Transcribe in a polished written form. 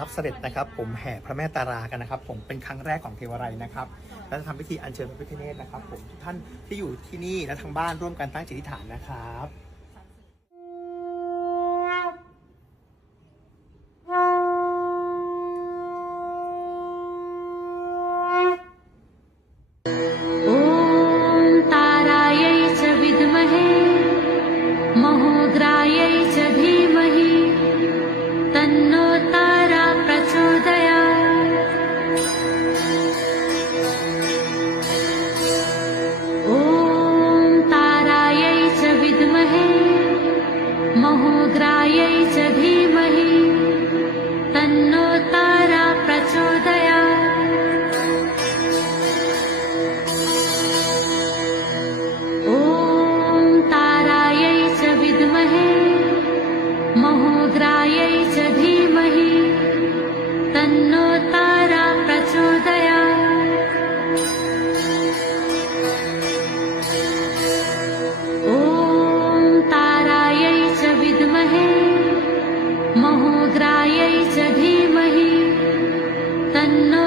รับเสด็จนะครับผมแห่พระแม่ตารากันนะครับผมเป็นครั้งแรกของเทวาลัยนะครับและจะทำพิธีอัญเชิญพระพิฆเนศนะครับผมทุกท่านที่อยู่ที่นี่และทางบ้านร่วมกันตั้งจิตอธิษฐานนะครับमहोग्रायै च धीमहि तन्नो तारा प्रचोदयात्। ॐ तारायै च विद्महे महोग्रायै च धीमहि तन्नो तारा प्रचोदयात्। महोग्रायै च धीमहि तन्नो